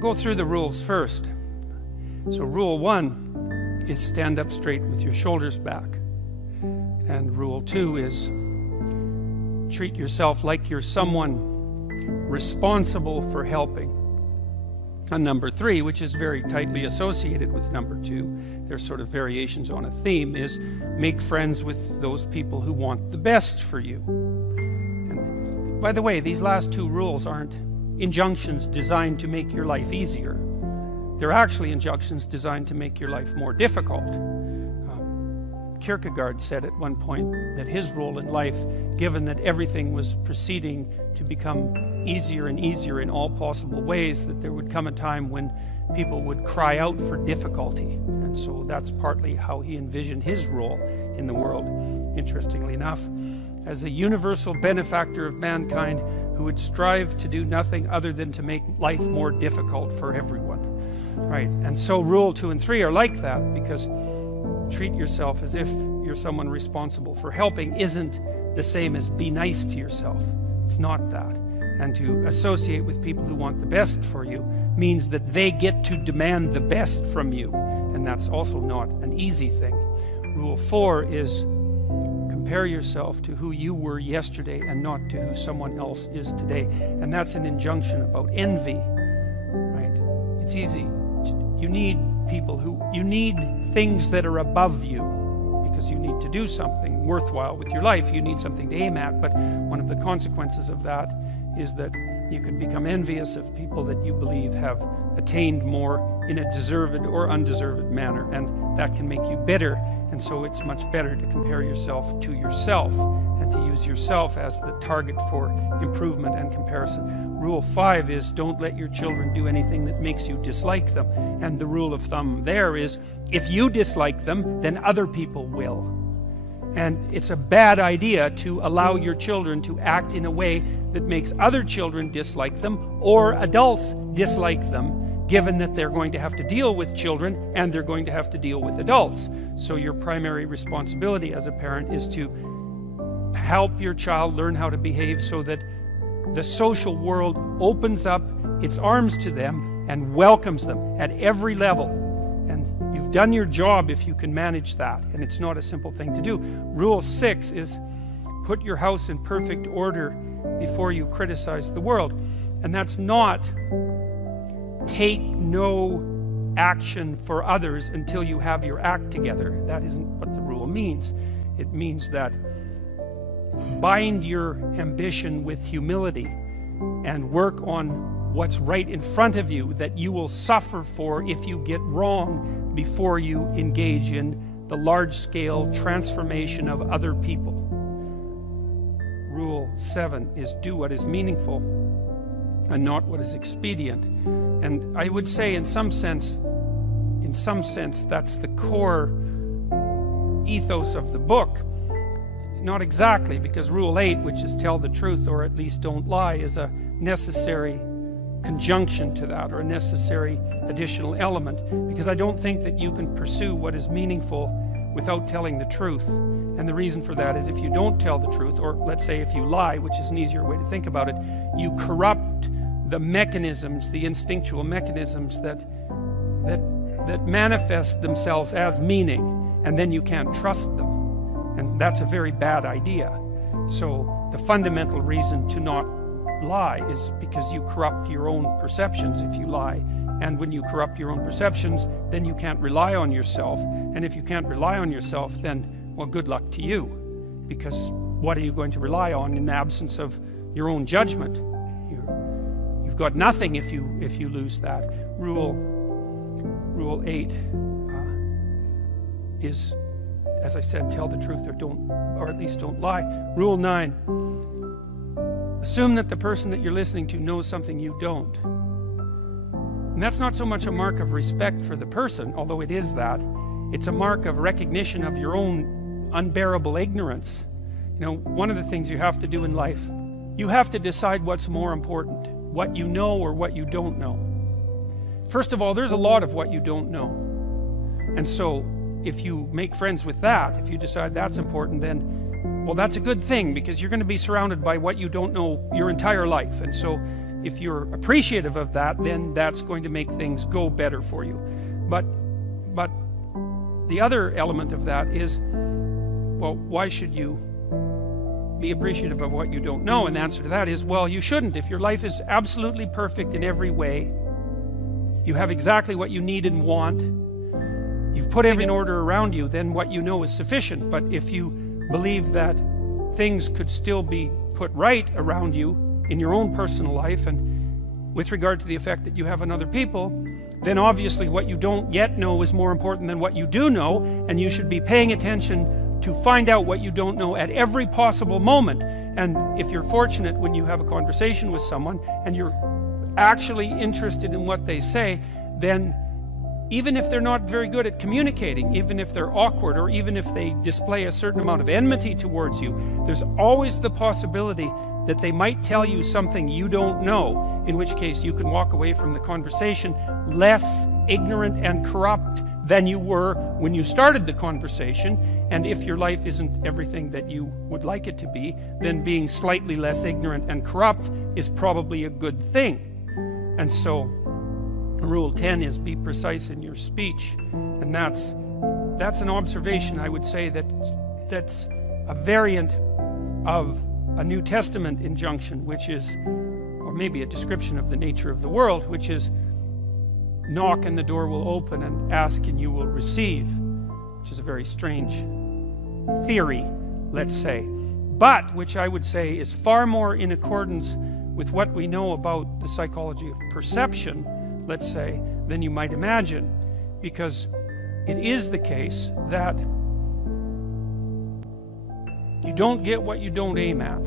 go through the rules first. So rule 1 is stand up straight with your shoulders back. And rule 2 is treat yourself like you're someone responsible for helping. And number 3, which is very tightly associated with number 2, there's sort of variations on a theme, is make friends with those people who want the best for you. And by the way, these last 2 rules aren't injunctions designed to make your life easier. They're actually injunctions designed to make your life more difficult. Kierkegaard said at one point that his role in life, given that everything was proceeding to become easier and easier in all possible ways, that there would come a time when people would cry out for difficulty. And so that's partly how he envisioned his role in the world, interestingly enough, as a universal benefactor of mankind who would strive to do nothing other than to make life more difficult for everyone. Right? And so rule 2 and 3 are like that, because treat yourself as if you're someone responsible for helping isn't the same as be nice to yourself. It's not that. And to associate with people who want the best for you means that they get to demand the best from you. And that's also not an easy thing. Rule 4 is compare yourself to who you were yesterday and not to who someone else is today. And that's an injunction about envy. Right? It's easy. You need people you need things that are above you, because you need to do something worthwhile with your life. You need something to aim at, but one of the consequences of that is that you can become envious of people that you believe have attained more in a deserved or undeserved manner, and that can make you bitter. And so it's much better to compare yourself to yourself and to use yourself as the target for improvement and comparison. Rule 5 is don't let your children do anything that makes you dislike them. And the rule of thumb there is if you dislike them, then other people will. And it's a bad idea to allow your children to act in a way that makes other children dislike them or adults dislike them, given that they're going to have to deal with children and they're going to have to deal with adults. So your primary responsibility as a parent is to help your child learn how to behave so that the social world opens up its arms to them and welcomes them at every level. And you've done your job if you can manage that, and it's not a simple thing to do. Rule 6 is put your house in perfect order before you criticize the world. And that's not take no action for others until you have your act together. That isn't what the rule means. It means that bind your ambition with humility and work on what's right in front of you that you will suffer for if you get wrong before you engage in the large-scale transformation of other people. Rule 7 is do what is meaningful and not what is expedient. And I would say in some sense that's the core ethos of the book. Not exactly, because rule 8, which is tell the truth or at least don't lie, is a necessary conjunction to that, or a necessary additional element, because I don't think that you can pursue what is meaningful without telling the truth. And the reason for that is if you don't tell the truth, or let's say if you lie, which is an easier way to think about it, you corrupt the mechanisms, the instinctual mechanisms that manifest themselves as meaning, and then you can't trust them. And that's a very bad idea. So the fundamental reason to not lie is because you corrupt your own perceptions if you lie. And when you corrupt your own perceptions, then you can't rely on yourself. And if you can't rely on yourself, then, well, good luck to you. Because what are you going to rely on in the absence of your own judgment? You've got nothing if you lose that. Rule 8 is, as I said, tell the truth or at least don't lie. Rule 9, assume that the person that you're listening to knows something you don't. And that's not so much a mark of respect for the person, although it is that. It's a mark of recognition of your own unbearable ignorance. You know, one of the things you have to do in life, you have to decide what's more important, what you know or what you don't know. First of all, there's a lot of what you don't know. And so if you make friends with that, if you decide that's important, then, well, that's a good thing, because you're going to be surrounded by what you don't know your entire life. And so if you're appreciative of that, then that's going to make things go better for you. But the other element of that is, well, why should you be appreciative of what you don't know? And the answer to that is, well, you shouldn't. If your life is absolutely perfect in every way, you have exactly what you need and want, you've put everything in order around you, then what you know is sufficient. But if you believe that things could still be put right around you in your own personal life, and with regard to the effect that you have on other people, then obviously what you don't yet know is more important than what you do know, and you should be paying attention to find out what you don't know at every possible moment. And if you're fortunate, when you have a conversation with someone and you're actually interested in what they say, then even if they're not very good at communicating, even if they're awkward, or even if they display a certain amount of enmity towards you, there's always the possibility that they might tell you something you don't know, in which case you can walk away from the conversation less ignorant and corrupt than you were when you started the conversation. And if your life isn't everything that you would like it to be, then being slightly less ignorant and corrupt is probably a good thing. And so Rule 10 is be precise in your speech. And that's an observation, I would say, that's a variant of a New Testament injunction, which is, or maybe a description of the nature of the world, which is, knock and the door will open, and ask and you will receive, which is a very strange theory, let's say, but which I would say is far more in accordance with what we know about the psychology of perception, let's say, than you might imagine. Because it is the case that you don't get what you don't aim at.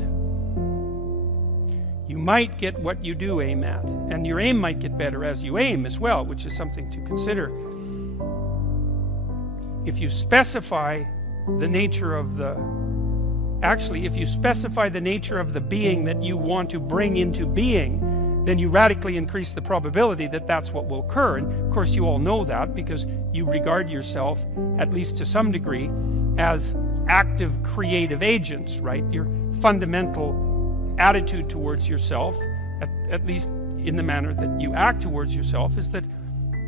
You might get what you do aim at, and your aim might get better as you aim as well, which is something to consider. If you specify the nature of the being that you want to bring into being, then you radically increase the probability that that's what will occur. And of course you all know that, because you regard yourself, at least to some degree, as active creative agents, right? Your fundamental attitude towards yourself, at least in the manner that you act towards yourself, is that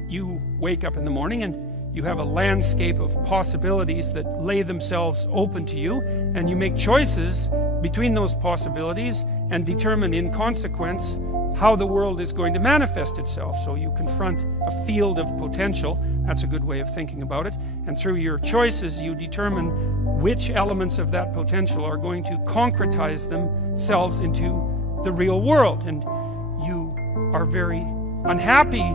you wake up in the morning and you have a landscape of possibilities that lay themselves open to you, and you make choices between those possibilities and determine in consequence how the world is going to manifest itself. So you confront a field of potential. That's a good way of thinking about it. And through your choices, you determine which elements of that potential are going to concretize themselves into the real world. And you are very unhappy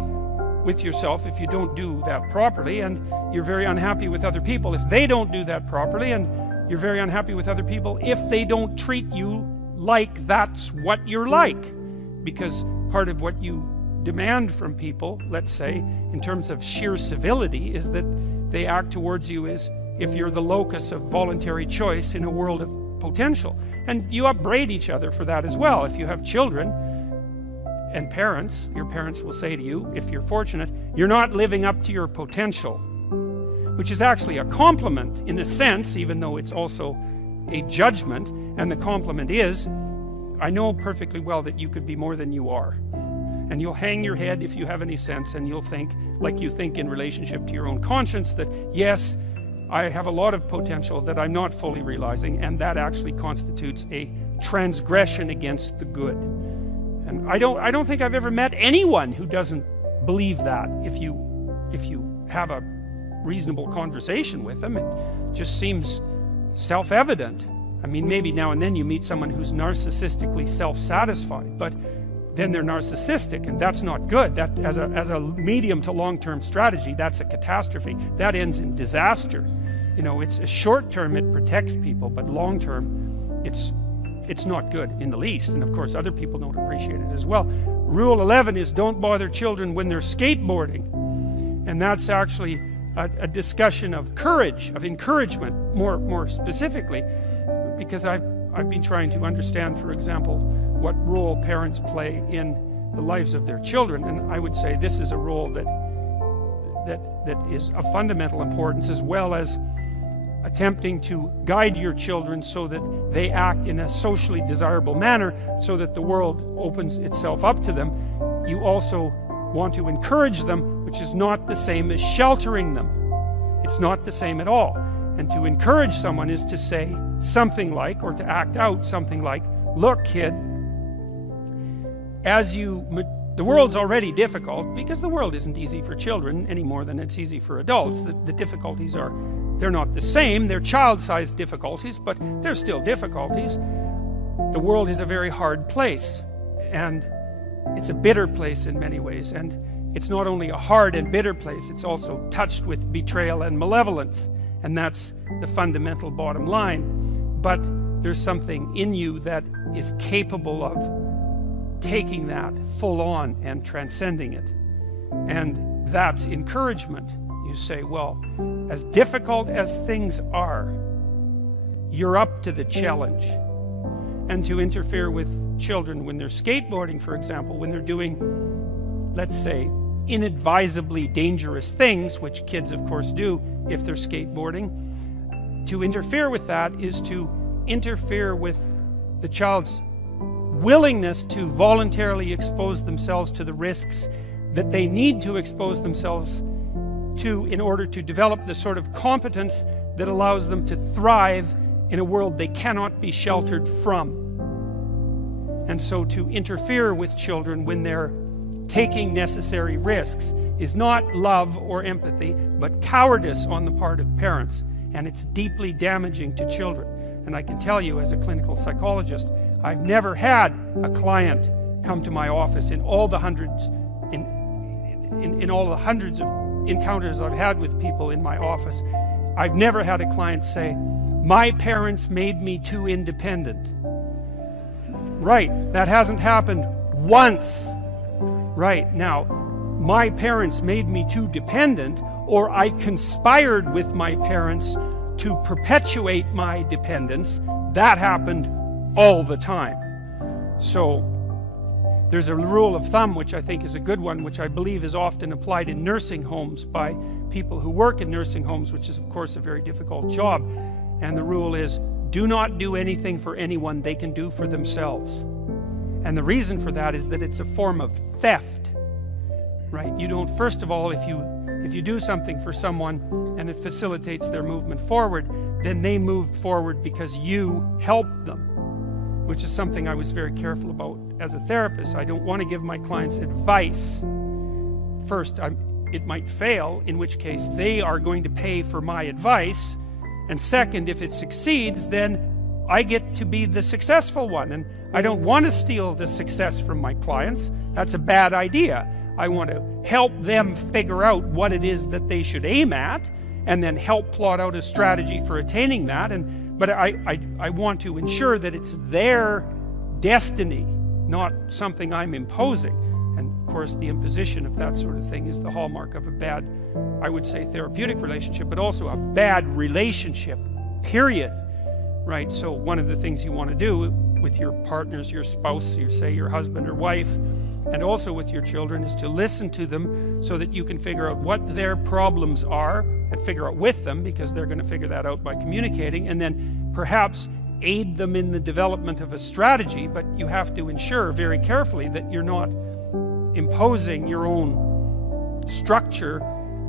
with yourself if you don't do that properly, and you're very unhappy with other people if they don't do that properly, and you're very unhappy with other people if they don't treat you like that's what you're like. Because part of what you demand from people, let's say, in terms of sheer civility, is that they act towards you as if you're the locus of voluntary choice in a world of potential. And you upbraid each other for that as well. If you have children and parents, your parents will say to you, if you're fortunate, you're not living up to your potential, which is actually a compliment in a sense, even though it's also a judgment. And the compliment is, I know perfectly well that you could be more than you are. And you'll hang your head if you have any sense, and you'll think, like you think in relationship to your own conscience, that yes, I have a lot of potential that I'm not fully realizing, and that actually constitutes a transgression against the good. And I don't think I've ever met anyone who doesn't believe that. If you have a reasonable conversation with them, it just seems self-evident. I mean, maybe now and then you meet someone who's narcissistically self-satisfied, but then they're narcissistic, and that's not good. That, as a medium to long-term strategy, that's a catastrophe. That ends in disaster. You know, it's a short-term, it protects people, but long-term, it's not good in the least. And of course, other people don't appreciate it as well. Rule 11 is don't bother children when they're skateboarding. And that's actually a discussion of courage, of encouragement, more specifically, because I've been trying to understand, for example, what role parents play in the lives of their children. And I would say this is a role that is of fundamental importance, as well as attempting to guide your children so that they act in a socially desirable manner so that the world opens itself up to them. You also want to encourage them, which is not the same as sheltering them. It's not the same at all. And to encourage someone is to say something like, or to act out something like, look, kid, the world's already difficult, because the world isn't easy for children any more than it's easy for adults. The difficulties they're not the same. They're child-sized difficulties, but they're still difficulties. The world is a very hard place, and it's a bitter place in many ways. And it's not only a hard and bitter place, it's also touched with betrayal and malevolence. And that's the fundamental bottom line. But there's something in you that is capable of taking that full on and transcending it. And that's encouragement. You say, well, as difficult as things are, you're up to the challenge. And to interfere with children when they're skateboarding, for example, when they're doing, let's say, inadvisably dangerous things, which kids of course do if they're skateboarding, to interfere with that is to interfere with the child's willingness to voluntarily expose themselves to the risks that they need to expose themselves to in order to develop the sort of competence that allows them to thrive in a world they cannot be sheltered from. And so to interfere with children when they're taking necessary risks is not love or empathy, but cowardice on the part of parents, and it's deeply damaging to children. And I can tell you, as a clinical psychologist, I've never had a client come to my office in all the hundreds of encounters I've had with people in my office. I've never had a client say, my parents made me too independent. Right, that hasn't happened once. Right, now, my parents made me too dependent, or I conspired with my parents to perpetuate my dependence. That happened all the time. So there's a rule of thumb which I think is a good one, which I believe is often applied in nursing homes by people who work in nursing homes, which is of course a very difficult job. And the rule is, do not do anything for anyone they can do for themselves. And the reason for that is that it's a form of theft. Right? You don't, first of all, if you do something for someone and it facilitates their movement forward, then they moved forward because you helped them, which is something I was very careful about as a therapist. I don't want to give my clients advice. First, it might fail, in which case they are going to pay for my advice. And second, if it succeeds, then I get to be the successful one. And I don't want to steal the success from my clients. That's a bad idea. I want to help them figure out what it is that they should aim at, and then help plot out a strategy for attaining that. But I want to ensure that it's their destiny, not something I'm imposing. And of course, the imposition of that sort of thing is the hallmark of a bad, I would say, therapeutic relationship, but also a bad relationship, period. Right? So one of the things you want to do with your partners, your spouse, your husband or wife, and also with your children, is to listen to them so that you can figure out what their problems are and figure out with them, because they're going to figure that out by communicating, and then perhaps aid them in the development of a strategy. But you have to ensure very carefully that you're not imposing your own structure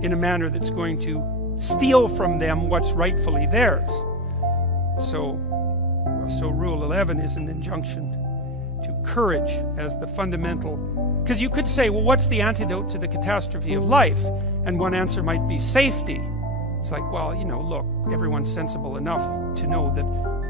in a manner that's going to steal from them what's rightfully theirs. So Rule 11 is an injunction to courage as the fundamental. Because you could say, well, what's the antidote to the catastrophe of life? And one answer might be safety. It's like, well, look, everyone's sensible enough to know that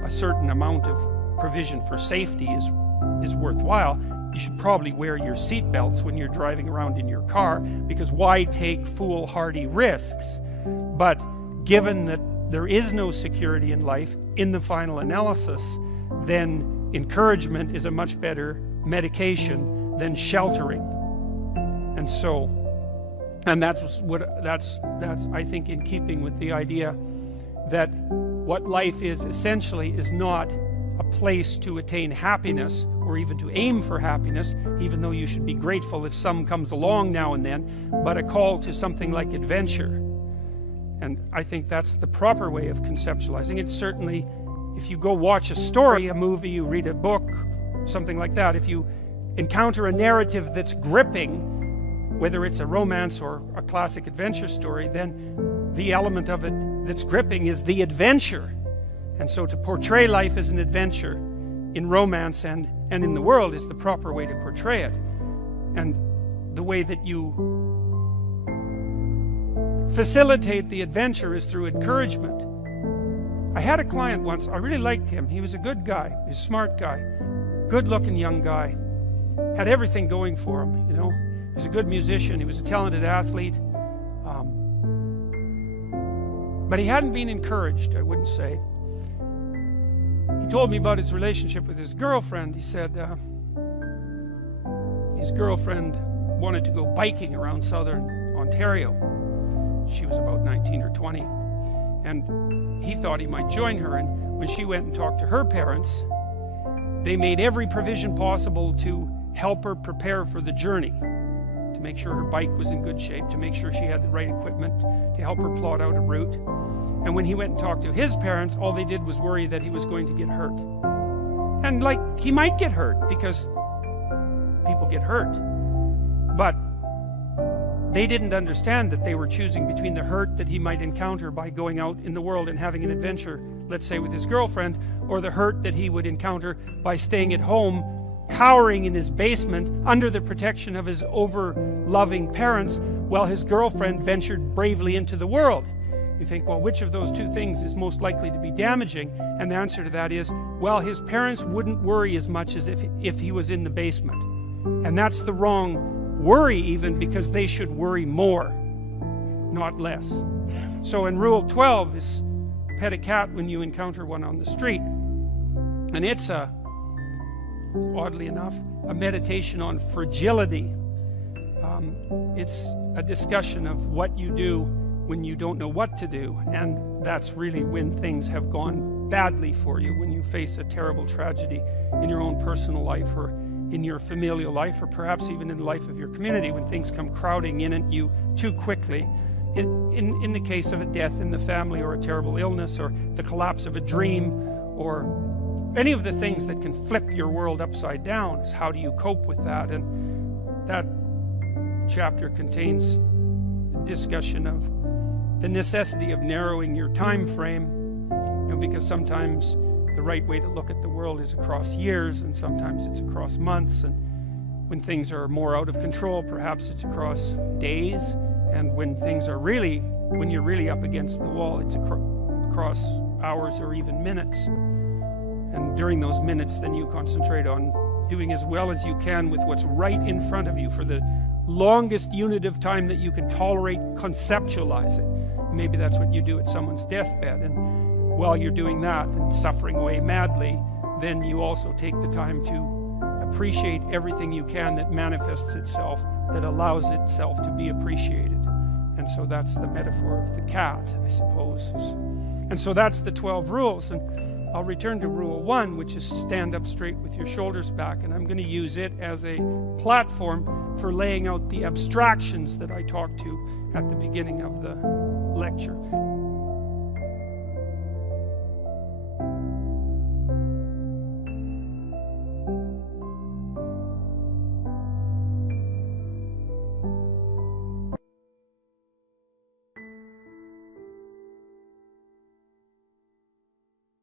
a certain amount of provision for safety is worthwhile. You should probably wear your seatbelts when you're driving around in your car, because why take foolhardy risks? But given that there is no security in life in the final analysis, then encouragement is a much better medication than sheltering. And so, that's I think in keeping with the idea that what life is essentially is not a place to attain happiness or even to aim for happiness, even though you should be grateful if some comes along now and then, but a call to something like adventure. And I think that's the proper way of conceptualizing it. Certainly, if you go watch a story, a movie, you read a book, something like that, if you encounter a narrative that's gripping, whether it's a romance or a classic adventure story, then the element of it that's gripping is the adventure. And so to portray life as an adventure in romance and in the world is the proper way to portray it. And the way that you facilitate the adventure is through encouragement. I had a client once, I really liked him. He was a good guy, he was a smart guy, good looking young guy, had everything going for him, you know. He was a good musician, he was a talented athlete, but he hadn't been encouraged, I wouldn't say. He told me about his relationship with his girlfriend. He said his girlfriend wanted to go biking around southern Ontario. She was about 19 or 20, and he thought he might join her. And when she went and talked to her parents, they made every provision possible to help her prepare for the journey, to make sure her bike was in good shape, to make sure she had the right equipment, to help her plot out a route. And when he went and talked to his parents, all they did was worry that he was going to get hurt. And like, he might get hurt, because people get hurt. But they didn't understand that they were choosing between the hurt that he might encounter by going out in the world and having an adventure, let's say with his girlfriend, or the hurt that he would encounter by staying at home, cowering in his basement under the protection of his over-loving parents, while his girlfriend ventured bravely into the world. You think, well, which of those two things is most likely to be damaging? And the answer to that is, well, his parents wouldn't worry as much as if he was in the basement. And that's the wrong worry, even, because they should worry more, not less. So in Rule 12 is pet a cat when you encounter one on the street. And it's oddly enough, a meditation on fragility. It's a discussion of what you do when you don't know what to do, and that's really when things have gone badly for you, when you face a terrible tragedy in your own personal life, or in your familial life, or perhaps even in the life of your community, when things come crowding in at you too quickly. In the case of a death in the family, or a terrible illness, or the collapse of a dream, or any of the things that can flip your world upside down, is how do you cope with that? And that chapter contains a discussion of the necessity of narrowing your time frame, you know, because sometimes the right way to look at the world is across years, and sometimes it's across months, and when things are more out of control, perhaps it's across days, and when things are really, when you're really up against the wall, it's across hours or even minutes. And during those minutes, then you concentrate on doing as well as you can with what's right in front of you for the longest unit of time that you can tolerate conceptualizing. Maybe that's what you do at someone's deathbed, and while you're doing that and suffering away madly, then you also take the time to appreciate everything you can that manifests itself, that allows itself to be appreciated. And so that's the metaphor of the cat, I suppose. And so that's the 12 rules. And I'll return to Rule 1, which is stand up straight with your shoulders back, and I'm going to use it as a platform for laying out the abstractions that I talked to at the beginning of the lecture.